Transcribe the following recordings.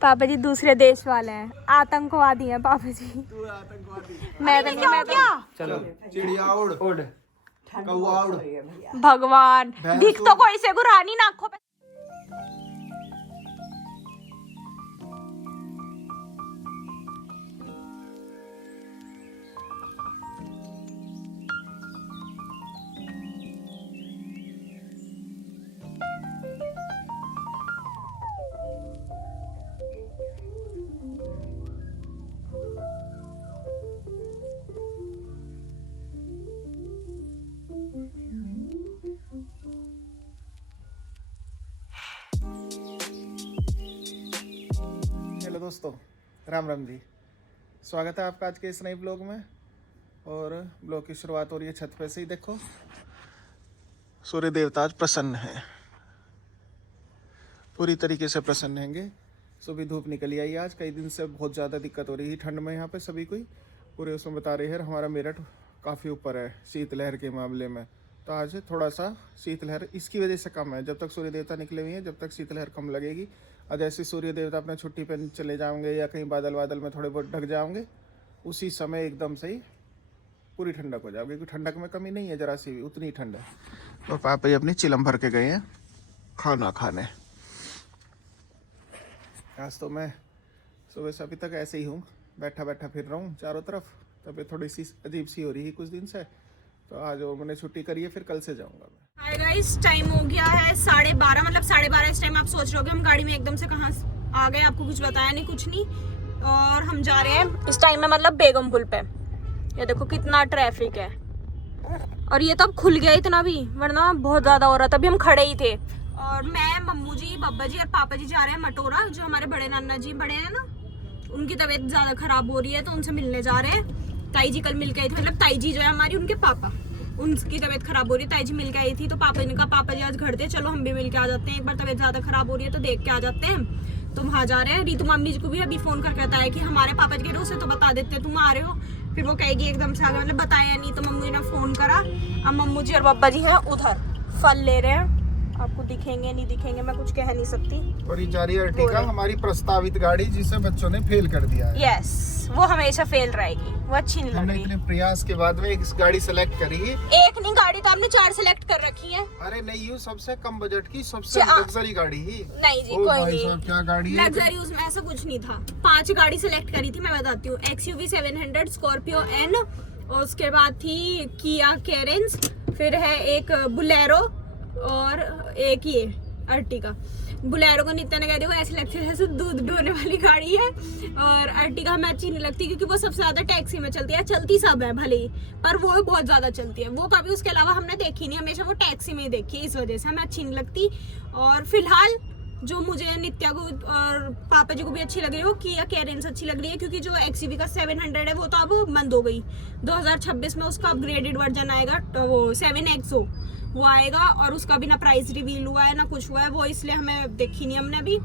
पापा जी दूसरे देश वाले हैं, आतंकवादी हैं पापा जी। तू आतंकवादी। मैं क्या? चलो चिड़िया उड़ उड़, कौवा उड़। भगवान दिख तो कोई से गुरानी नाखों पे। हेलो दोस्तों, राम राम जी। स्वागत है आपका आज के इस नए ब्लॉग में। और ब्लॉग की शुरुआत हो रही है छत पे से ही। देखो सूर्य देवता आज प्रसन्न है, पूरी तरीके से प्रसन्न हैंगे। सुबह धूप निकली आई आज, कई दिन से बहुत ज़्यादा दिक्कत हो रही है ठंड में यहाँ पे सभी को पूरे उसमें बता रहे हैं। हमारा मेरठ काफ़ी ऊपर है शीतलहर के मामले में, तो आज थोड़ा सा शीतलहर इसकी वजह से कम है। जब तक सूर्य देवता निकले हुए हैं जब तक शीतलहर कम लगेगी। और जैसे सूर्य देवता अपने छुट्टी पर चले जाएंगे या कहीं बादल बादल में थोड़े बहुत ढक जाएंगे, उसी समय एकदम से ही पूरी ठंडक हो जाएगी। क्योंकि ठंडक में कमी नहीं है जरा सी भी, उतनी ठंड है। तो पापा जी अपनी चिलम भर के गए हैं खाना खाने। आज तो मैं सुबह से अभी तक ऐसे ही हूँ, बैठा बैठा फिर रहा हूँ चारों तरफ। तबीयत थोड़ी सी अजीब सी हो रही है कुछ दिन से, तो आज वो मैंने छुट्टी करी है, फिर कल से जाऊँगा मैं। हाय गाइस, टाइम हो गया है 12:30, मतलब 12:30 इस टाइम। आप सोच रहे हो कि हम गाड़ी में एकदम से कहाँ आ गए, आपको कुछ बताया नहीं, कुछ नहीं। और हम जा रहे हैं इस टाइम में मतलब बेगम पुल पे। ये देखो कितना ट्रैफिक है, और ये तब खुल गया इतना भी, वरना बहुत ज्यादा हो रहा था। अभी हम खड़े ही थे। और मैं, मम्मू जी, बब्बा जी और पापा जी जा रहे हैं मटोरा, जो हमारे बड़े नाना जी बड़े हैं ना, उनकी तबीयत ज्यादा खराब हो रही है, तो उनसे मिलने जा रहे हैं। ताई जी कल मिल के आई थी, मतलब ताई जी जो है हमारी, उनके पापा, उनकी तबीयत खराब हो रही है। ताई जी मिल के आई थी, तो पापा ने कहा पापा जी आज घर थे, चलो हम भी मिल के आ जाते हैं, एक बार तबीयत ज्यादा खराब हो रही है तो देख के आ जाते हैं। तो वहाँ जा रहे हैं। रीतू मम्मी जी को भी अभी फोन करके बताया कि हमारे पापा जी कह रहे उसे तो बता देते तुम आ रहे हो, फिर वो कहेगी एकदम से आ गए, मतलब बताया नहीं। तो मम्मी ने फोन करा। अब मम्मू जी और पापा जी हैं उधर, फल ले रहे हैं। आपको दिखेंगे नहीं दिखेंगे मैं कुछ कह नहीं सकती। और ये जा रही है अर्टिगा, हमारी प्रस्तावित गाड़ी, जिसे बच्चों ने फेल कर दिया है। यस, वो हमेशा फेल रहेगी, वो अच्छी नहीं लग हमने रही। इतने प्रयास के बाद में एक गाड़ी सेलेक्ट करी है। एक नहीं गाड़ी तो आपने 4 सेलेक्ट कर रखी है। अरे नहीं, ये सबसे कम बजट की सबसे लग्जरी गाड़ी ही। नहीं जी, ओ कोई भाई नहीं, साहब क्या गाड़ी है। लग्जरी उसमें ऐसा कुछ नहीं था। 5 गाड़ी सेलेक्ट करी थी, मैं बताती हूँ। XUV 700, स्कॉर्पियो N, और उसके बाद थी किया कैरेंस, फिर है एक बुलेरो, और एक ये अर्टिगा। बुलेरो को नित्या ने कह दिया वो ऐसे लगती है जैसे दूध ढोने वाली गाड़ी है, और अर्टिगा हमें अच्छी नहीं लगती क्योंकि वो सबसे ज्यादा टैक्सी में चलती है। चलती सब है भले ही, पर वो बहुत ज्यादा चलती है। वो कभी उसके अलावा हमने देखी नहीं, हमेशा वो टैक्सी में ही देखी है, इस वजह से हमें अच्छी नहीं लगती। और फिलहाल जो मुझे नित्या को और पापा जी को भी अच्छी लग रही है वो किया कैरेंस अच्छी लग रही है, क्योंकि जो XUV का 700 है वो तो अब बंद हो गई। 2026 में उसका अपग्रेडेड वर्जन आएगा, तो वो 7XO वो आएगा, और उसका भी ना प्राइस रिवील हुआ है ना कुछ हुआ है, वो इसलिए हमें देखी नहीं हमने अभी।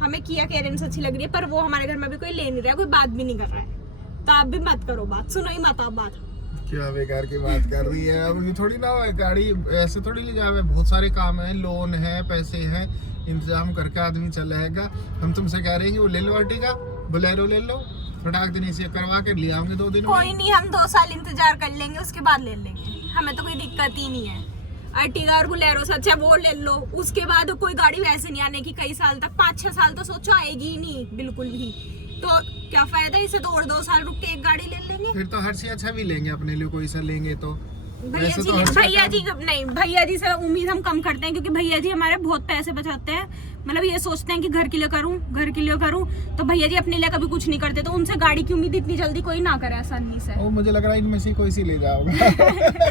हमें किया कैरेंस अच्छी लग रही है, पर वो हमारे घर में भी कोई ले नहीं रहा है, कोई बात भी नहीं कर रहा है। तो आप भी मत करो बात, सुनो ही मत आप बात। क्या बेकार की बात कर रही है। अब ये थोड़ी ना है, गाड़ी ऐसे थोड़ी ले जावे, बहुत सारे काम है, लोन है, पैसे हैं, इंतजाम करके आदमी चलेगा। हम तुमसे कह रहे हैं वो ले लो अर्टिगा, बुलेरो ले लो, फटाक दिन इसे करवा के ले आओगे 2 दिन में। कोई नहीं, हम 2 साल इंतजार कर लेंगे, उसके बाद ले लेंगे, हमें तो कोई दिक्कत ही नहीं है। अर्टिगा और बुलेरो से अच्छा वो ले लो, उसके बाद कोई गाड़ी वैसे नहीं आने की कई साल तक, 5-6 साल तो सोचो आएगी ही नहीं बिल्कुल भी। तो क्या फायदा, इसे तो और 2 साल रुक के एक गाड़ी ले लेंगे। फिर तो हर चीज अच्छा भी लेंगे अपने लिए, कोई सा लेंगे तो। भैया जी नहीं, भैया जी से उम्मीद हम कम करते हैं, क्योंकि भैया जी हमारे बहुत पैसे बचाते हैं। मतलब ये सोचते हैं कि घर के लिए करूं, तो भैया जी अपने लिए कभी कुछ नहीं करते, तो उनसे गाड़ी की उम्मीद इतनी जल्दी कोई ना करे आसानी से। ओ, मुझे लग रहा है इनमें से कोई सी ले जाओगा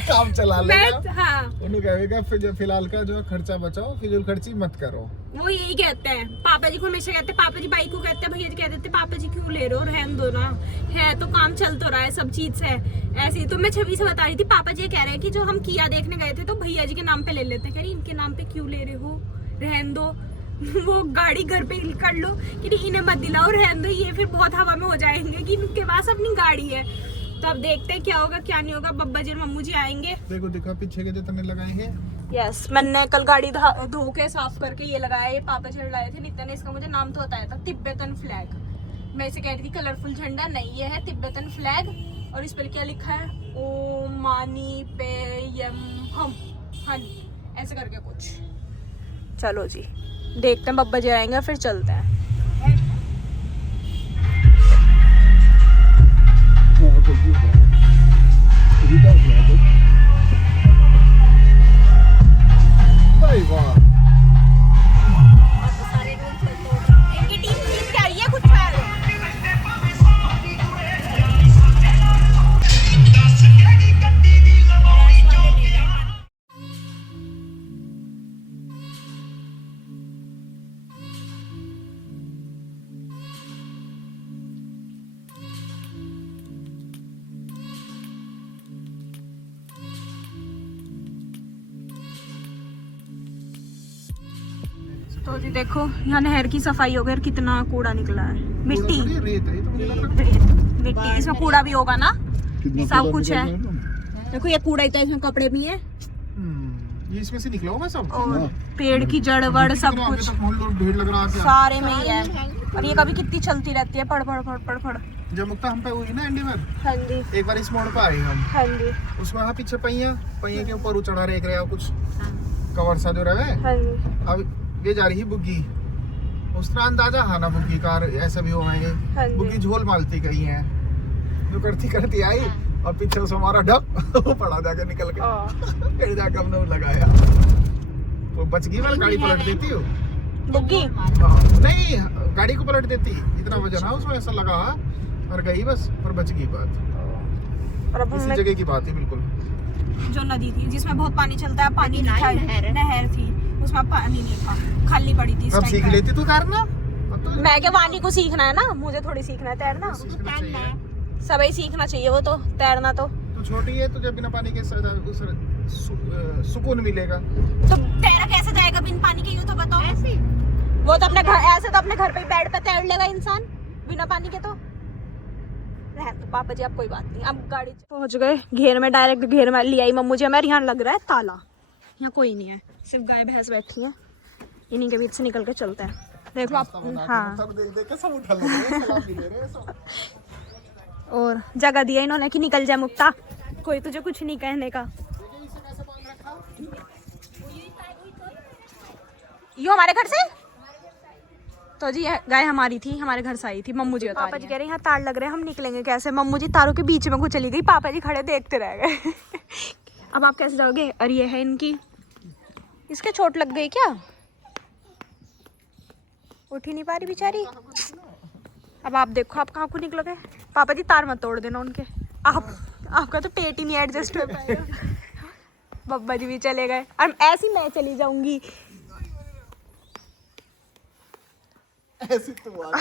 काम चला लेगा। हाँ, उन्हें कहेगा फिलहाल का जो खर्चा बचाओ, फिजूल खर्ची मत करो। वो यही कहते हैं। पापा जी को हमेशा कहते हैं, पापा जी बाइक को कहते हैं, भैया जी कहते थे पापा जी क्यों ले रहे हो, रहने दो ना, है तो काम चल तो रहा है सब चीज से। ऐसे ही तो मैं छवि से बता रही थी, पापा जी कह रहे हैं कि जो हम किया देखने गए थे तो भैया जी के नाम पे ले लेते हैं। कह रही इनके नाम पे क्यों ले रहे हो, रहने दो, वो गाड़ी घर पे कर लो, कि इन्हें मत दिलाओ, रहने दो, ये फिर बहुत हवा में हो जाएंगे कि इनके पास अपनी गाड़ी है। तो अब देखते हैं क्या होगा क्या नहीं होगा। बब्बा जी और मम्मू जी आएंगे। देखो दिखा पीछे के जितने लगाए हैं। यस, मैंने कल गाड़ी धो के साफ करके ये लगाया। ये पापा जी लाए थे नित्या ने, इसका मुझे नाम तो बताया था, तिब्बतन फ्लैग। मैं इसे कह रही थी कलरफुल झंडा, नहीं ये है तिब्बतन फ्लैग। और इस पर क्या लिखा है, ओ मानी पे यम हम हन, ऐसे करके कुछ। चलो जी देखते हैं, बब्बा जी आएंगे फिर चलते हैं। इनकी टीम जीत के आई है कुछ साल। तो जी देखो यहाँ नहर की सफाई हो गई और कितना कूड़ा निकला है, मिट्टी मिट्टी, इसमें कूड़ा भी होगा ना, सब कुछ है। देखो ये कूड़ा इतना, इसमें कपड़े भी हैं, ये इसमें से निकला होगा सब, और पेड़ की जड़ वड़ सब कुछ ढेर लग रहा है सारे में ही है। और ये कभी कितनी चलती रहती है, पड़ पड़ पड़ पड़ पड़। जब मुक्ता हम पे हुई ना एंडीवर, हाँ जी एक बार इस मोड़ पे आए हम, हाँ जी उसमें वहाँ पीछे पहिया के ऊपर चढ़ा रहे कुछ कवर सा जो रहे। हाँ जी। अब ये जा रही है बुग्गी, उस तरह अंदाजा है ना बुग्गी कार ऐसा भी हो गए। हाँ जी। बुग्गी झोल मालती गई है, जो करती करती आई और पीछे से हमारा ढक वो पड़ा जाके निकल के फिर जाके हमने लगाया तो बच गई। मैं गाड़ी पलट देती हूँ, बुग्गी नहीं गाड़ी को पलट देती, इतना वजन है उसमें, ऐसा लगा और गई बस, पर बच गई बात। और अब इसी जगह की बात है बिल्कुल, जो नदी थी जिसमें बहुत पानी चलता है, पानी नहीं था, नहर थी उसमें पानी नहीं था, खाली पड़ी थी। अब सीख लेती तू कारना, मैं क्या, वानी को सीखना है ना, मुझे थोड़ी सीखना है तैरना, सबही सीखना चाहिए वो तो, तैरना तो। तू छोटी है, तुझे बिना पानी के सुकून मिलेगा। तो तैरा कैसे जाएगा बिन पानी के, यूं तो बताओ। ऐसे वो तो अपने घर, ऐसे तो अपने घर पे ही बेड पे तैर लेगा इंसान बिना पानी के। तो तो पापा जी अब कोई बात नहीं। अब गाड़ी पहुंच गए घेर में, डायरेक्ट घेर में ले आई मम्मू जी हमारे। यहाँ लग रहा है ताला, यहाँ कोई नहीं है, सिर्फ गाय भैंस बैठी हैं, इन्हीं के बीच से निकल के चलते हैं। देखो आप, हाँ और जगह दिया इन्होंने कि निकल जाए मुक्ता, कोई तुझे कुछ नहीं कहने का। यो हमारे घर से तो जी गाय हमारी थी, हमारे घर से आई थी। मम्मू जी पापा जी कह रहे हैं यहाँ तार लग रहे हैं, हम निकलेंगे कैसे। मम्मू जी तारों के बीच में को चली गई, पापा जी खड़े देखते रह गए। अब आप कैसे जाओगे। और ये है इनकी, इसके चोट लग गई क्या, उठ ही नहीं पा रही बेचारी। अब आप देखो आप कहाँ को निकलोगे। पापा जी तार मत तोड़ देना उनके, आपका तो पेट ही नहीं एडजस्ट हो पाएगा। बब्बा जी भी चले गए और ऐसी मैं चली जाऊंगी। ऐसी तो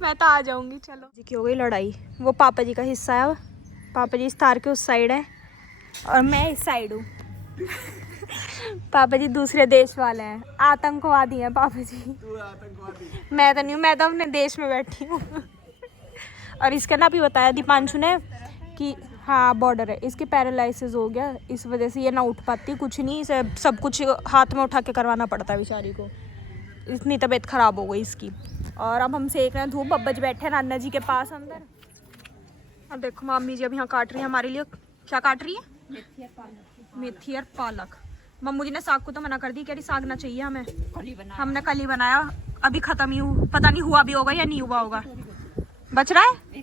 मैं तो आ जाऊंगी। चलो जी की हो गई लड़ाई, वो पापा जी का हिस्सा है। पापा जी इस तार के उस साइड है और मैं इस साइड हूँ। पापा जी दूसरे देश वाले हैं, आतंकवादी हैं पापा जी। मैं तो नहीं हूँ, मैं तो अपने देश में बैठी हूँ। और इसका ना भी बताया दीपांशु ने कि हाँ बॉर्डर है, इसकी पैरालिसिस हो गया, इस वजह से ये ना उठ पाती, कुछ नहीं, इसे सब कुछ हाथ में उठा के करवाना पड़ता है बेचारी को, इतनी तबीयत खराब हो गई इसकी। और अब हम सेक रहे हैं धूप, बब्बा जी बैठे हैं नाना जी के पास अंदर। अब देखो मामी जी अब यहाँ काट रही है हमारे लिए। क्या काट रही है, मेथी और पालक। मम्मू जी ने साग को तो मना कर दी, कह रही साग ना चाहिए हमें, हमने कल ही बनाया, अभी खत्म ही पता नहीं हुआ भी होगा या नहीं हुआ होगा। बच रहा है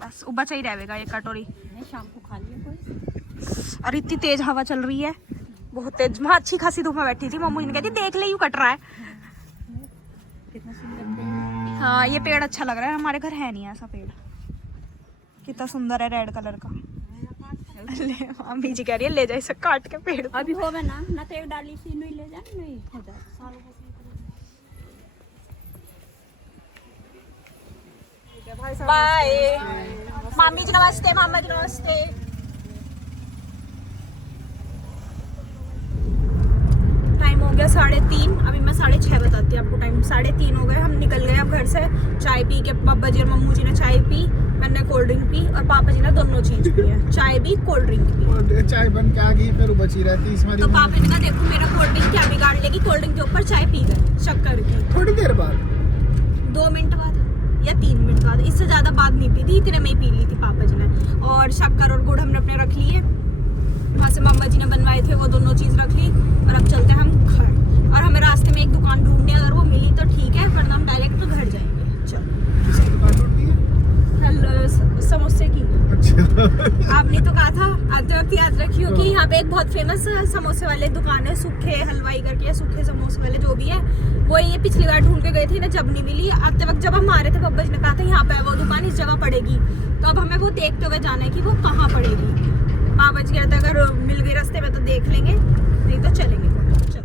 बस, बचा ही रहेगा एक कटोरी, शाम को खा लिया। और इतनी तेज हवा चल रही है, बहुत तेज। मैं अच्छी खासी धूप में बैठी थी, मम्मू जी ने कहती देख ले यूं कट रहा है। हाँ ये पेड़ अच्छा लग रहा है, हमारे घर है नहीं ऐसा पेड़, कितना सुंदर है रेड कलर का। मम्मी जी कह रही है ले जा इसे काट के पेड़। अभी होवे ना तो एक डाली सी नहीं ले जा, नहीं हो जा। बाय मामी जी नमस्ते, मामा जी नमस्ते। टाइम हो गया गया 3:30, अभी मैं 6:30 बताती हूँ आपको टाइम। 3:30 हो गए, हम निकल गए अब घर से। चाय पी के पापा जी और मम्मू जी ने चाय पी, मैंने कोल्ड ड्रिंक पी और पापा जी ने दोनों चीज पी है, चाय भी कोल्ड ड्रिंक भी। और चाय बन के आ गई फिर बची रहती इसमें। तो पापा ने कहा देखो मेरा कोल्ड ड्रिंक क्या बिगाड़ लेगी, कोल्ड ड्रिंक के ऊपर चाय पी गए शक्कर की। थोड़ी देर बाद 2 मिनट बाद या 3 मिनट बाद, इससे ज्यादा बाद नहीं पी थी, इतने में ही पी ली थी पापा जी ने। और शक्कर और गुड़ हमने अपने रख लिए, वहाँ से मामा जी ने बनवाए थे, वो दोनों चीज रख ली। और अब चलते हैं हम घर, और हमें रास्ते में एक दुकान ढूंढनी है, अगर वो मिली तो ठीक है, वरना हम डायरेक्ट तो घर जाएंगे। चलो। किसकी दुकान ढूंढनी है? समोसे की। अच्छा। आपने तो कहा था, आते वक्त याद रखियो कि यहाँ पे एक बहुत फेमस समोसे वाले दुकान है, सूखे हलवाई करके, या सूखे समोसे वाले जो भी है, वो ये पिछली बार ढूंढ के गए थे ना, जब नहीं मिली। आते वक्त जब हम आ रहे थे पापा जी ने कहा था यहाँ पे वो दुकान इस जगह पड़ेगी, तो अब हमें वो देखते हुए जाना है कि वो कहाँ पड़ेगी। पापा जी कहते अगर मिल गई रास्ते में तो देख लेंगे, नहीं तो चलेंगे। चलो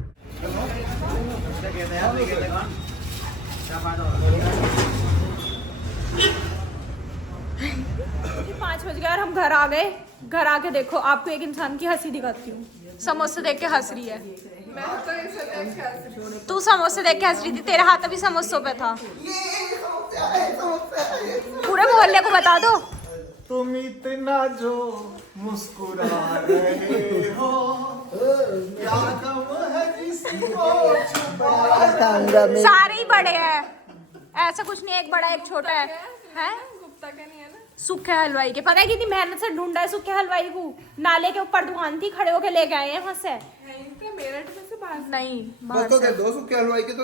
5 बज गए और हम घर आ गए। घर आके देखो, आपको एक इंसान की हंसी दिखाती हूँ। समोसे देख के हंस रही है। तू समोसे देख के हंस रही थी, तेरा हाथ अभी समोसों पे था। पूरे मोहल्ले को बता दो। तुम इतना जो मुस्कुरा रहे हो, क्या गम है जिसको छुपा। सारे ही बड़े हैं, ऐसा कुछ नहीं, एक बड़ा एक छोटा है। हैं? सूखे हलवाई के, पता है कितनी मेहनत से ढूंढा है सूखे हलवाई को। नाले के ऊपर दुकान थी, खड़े होके लेके आए हैं वहां से। नहीं तो कह दो सूखे हलवाई के तो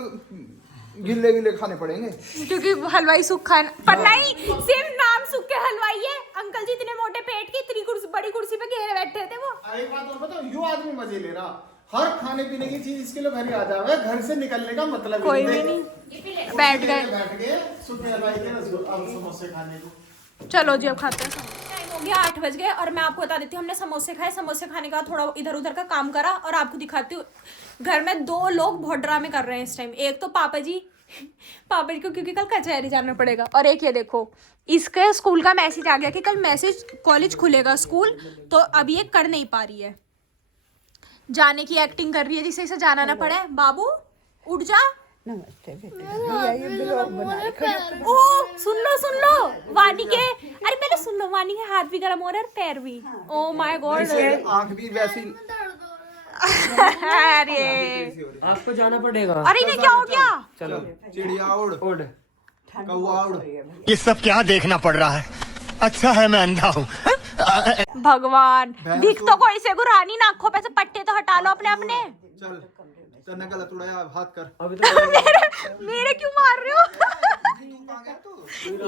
गिल्ले गिल्ले खाने पड़ेंगे, क्योंकि हलवाई सूखा है। पर नहीं, सिर्फ नाम सूखे हलवाई है। अंकल जी इतने मोटे पेट की, इतनी कुर्सी, बड़ी कुर्सी पे घेरे बैठे थे वो। एक बात और बताओ, यू आदमी मजे ले रहा, हर खाने पीने की चीज इसके लिए घर ही आ जाएगा, घर से निकलने का मतलब कोई भी नहीं, बैठ गए सूखे हलवाई के अब समोसे खाने को। चलो जी अब खाते हैं। टाइम हो गया 8 बज गए, और मैं आपको बता देती हूँ हमने समोसे खाए। समोसे खाने का थोड़ा इधर उधर का काम करा, और आपको दिखाती हूँ घर में 2 लोग बहुत ड्रामे कर रहे हैं इस टाइम। एक तो पापा जी को, क्योंकि कल कचहरी जाना पड़ेगा, और एक ये देखो, इसके स्कूल का मैसेज आ गया कि कल कॉलेज खुलेगा स्कूल, तो अब ये कर नहीं पा रही है, जाने की एक्टिंग कर रही है जिससे इसे जाना ना पड़े। बाबू उठ जा। नमस्ते बेटा, ये ब्लॉग बना के। ओ सुन लो वानी के, अरे पहले सुन लो, वानी के हाथ भी गर्म हो रहा है और पैर भी। ओ माय गॉड, आंख भी वैसी। अरे आपको जाना पड़ेगा। अरे इन्हें क्या हो गया? चलो चिड़िया उड़, उड़। कौवा उड़। ये सब क्या देखना पड़ रहा है? अच्छा है मैं अंधा हूँ। भगवान, दिख तो कोई से गुरानी, नाखों पे से पट्टे तो हटा लो अपने अपने। चल चलने का लतुड़ा हाथ कर। अभी तो मेरे क्यों मार रहे हो?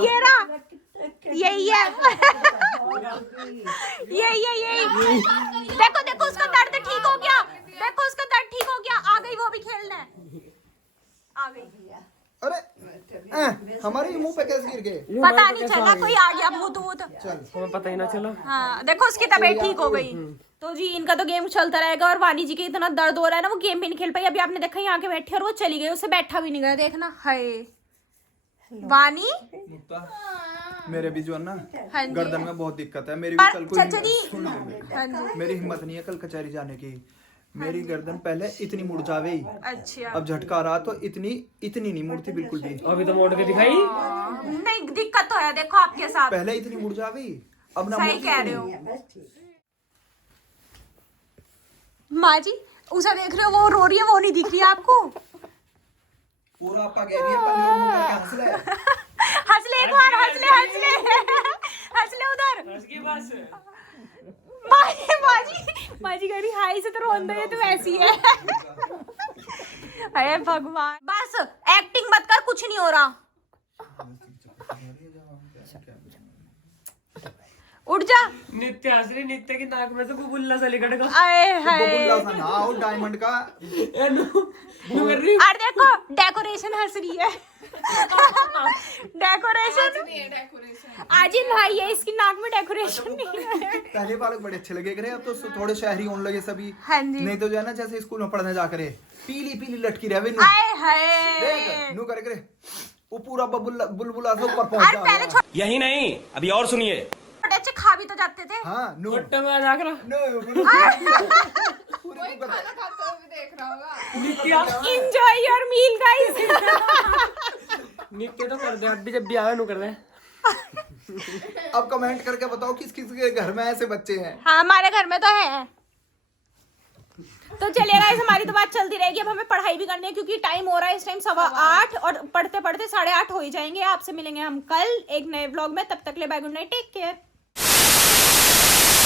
ये रहा, यही है। यही। देखो उसका दर्द ठीक हो गया, देखो उसका दर्द ठीक हो गया, आ गई वो भी खेलने, आ गई। अरे हमारे मुंह पे कैसे गिर गए? पता नहीं चला, कोई आ गया भूत वूत। हमें पता ही ना चला। हाँ देखो उसकी तबीयत ठीक हो गई। तो जी इनका तो गेम चलता रहेगा, और वानी जी के इतना दर्द हो रहा है ना, वो गेम भी नहीं खेल पाई। अभी आपने देखा यहाँ के बैठे और वो चली गई, उससे बैठा भी नहीं गया, देखना। हाय वानी, मेरे भी जो है ना हाँ जी। गर्दन में बहुत दिक्कत है। मेरी भी पर कल को चाचा जी, सुन ले, हाँ जी, मेरी हिम्मत नहीं है कल कचहरी जाने की। मेरी गर्दन पहले इतनी मुड़ जावे ही, अच्छा अब झटका रहा तो इतनी नहीं मुड़ती बिल्कुल भी। अभी तो मोड़ के दिखाई। नहीं दिक्कत तो है, देखो आपके साथ पहले इतनी मुड़ जावे ही, अब ना सही मुड़ती कह रहे इतनी। हो। माँ जी उसे देख रहे हो, वो रो रही है, वो नहीं दिख रही है आपको? पूरा आपा कह रही है पनीर मुंह करके हंस ले। हंस ले एक बार, हंस ले उधर। माजी कह रही हाय से तो रोंदा है, तो ऐसी है। अरे भगवान, बस एक्टिंग मत कर, कुछ नहीं हो रहा। उठ जा। नित्य हंस रही, नित्य की नाक में से बुबुल्ला सा निकट गया। आए हाय, बबुल्ला सा ना हो, डायमंड का। अरे देखो डेकोरेशन हंस रही है। डेकोरेशन आज ही लाई है, इसकी नाक में डेकोरेशन नहीं है। पहले बालक बड़े अच्छे लगे करे, अब तो थोड़े शहरी होने लगे सभी। हाँ जी। नहीं तो जो है ना जैसे स्कूल में पढ़ने जा करे, पीली लटकी रहे। आए हाय, देख नू करे वो पूरा बुलबुला से ऊपर अरे पहुंच पहले जा। यही नहीं, अभी और सुनिए। छोटे अच्छे खा भी तो जाते थे। हाँ नू में आ जाकर नू पूरी को खाना खाता हुआ भी देख रहा होगा। नित्या एंजॉय योर मील गाइस। नित्या तो कर दे अभी, जब भी आवे नु कर दे। अब कमेंट करके बताओ किस किस के घर में ऐसे बच्चे हैं। हाँ हमारे घर में तो है। तो चलिए गाइस, हमारी तो बात चलती रहेगी। अब हमें पढ़ाई भी करनी है क्योंकि टाइम हो रहा है इस टाइम 8:15 और पढ़ते पढ़ते 8:30 हो ही जाएंगे। आपसे मिलेंगे हम कल एक नए व्लॉग में। तब तक ले bye, good night, take care.